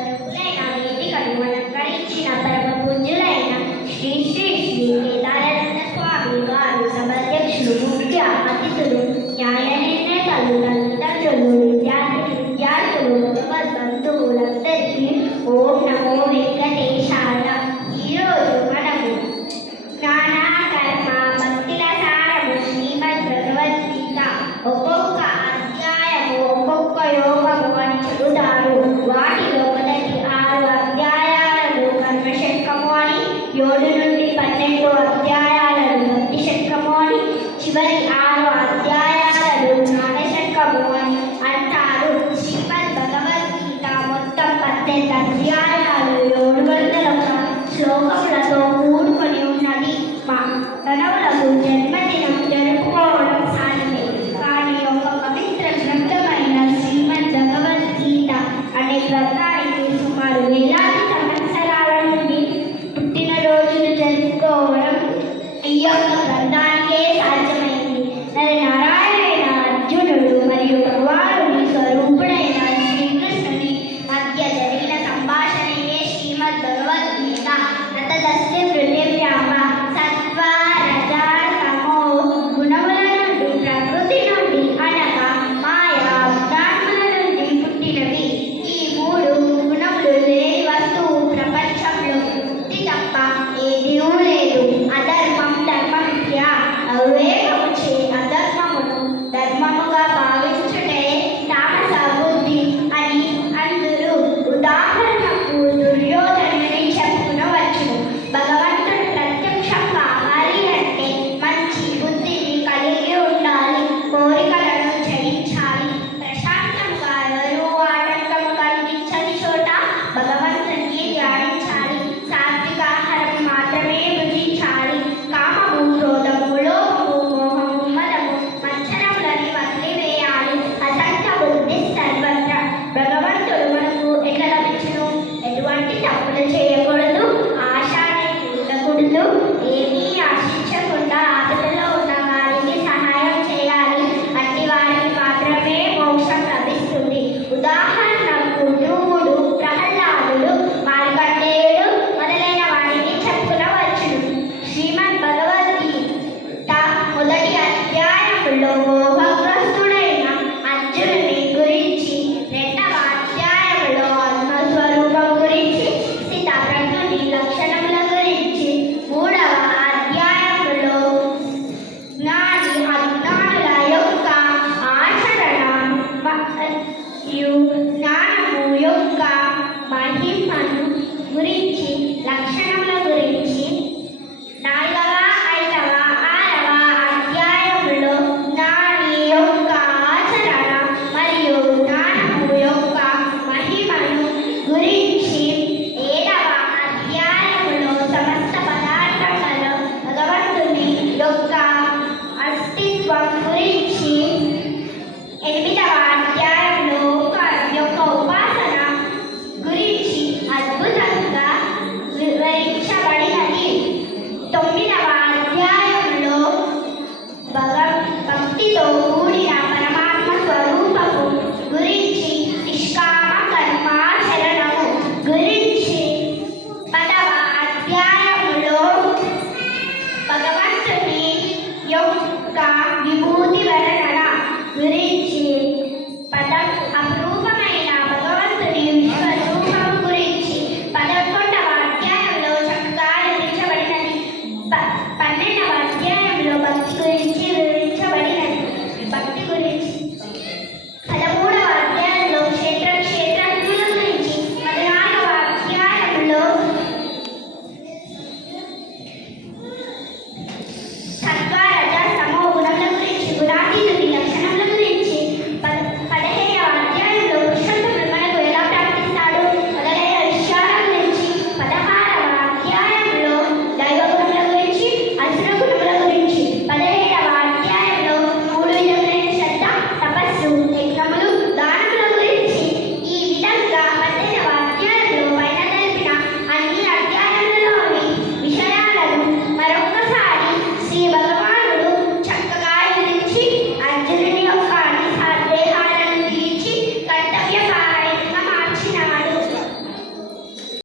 స్వరూపులైన వేదికను అలంకరించిన పరమ పూజ్యులైన శ్రీ శ్రీ శ్రీ కేదారానంద స్వామి గారు సభాధ్యక్షులు, ముఖ్య అతిథులు, న్యాయ నిర్ణేతలు, తల్లిదండ్రులు, విద్యార్థులు, బంధువులందరికీ ఓం నమో వెంకటేశాయ. ఈరోజు మనము జ్ఞాన కర్మ భక్తిల సారము శ్రీమద్ భగవద్గీత ఒక్కొక్క అధ్యాయము ఒక్కొక్క యోగము అని చెబుతారు. వాటిలో మొదటి 6 అధ్యాయాలను కర్మశక్రము అని, 7 నుండి 12 అధ్యాయాలను భక్తి శక్రము అని, చివరి 6 అధ్యాయాలను జ్ఞానశక్రము అని అంటారు. శ్రీమద్ భగవద్గీత మొత్తం 18 అధ్యాయాలు 701 శ్లోకములతో కూడుకొని ఉన్నది. మానవులకు జన్మదినం జరుపుకోవడం సాధ్యమే, కానీ ఒక పవిత్ర గ్రంథమైన శ్రీమద్ భగవద్గీత అనే గ్రంథానికి సుమారు వేలాది సంవత్సరాల నుండి పుట్టినరోజులు జరుపుకోవడం ఈ యొక్క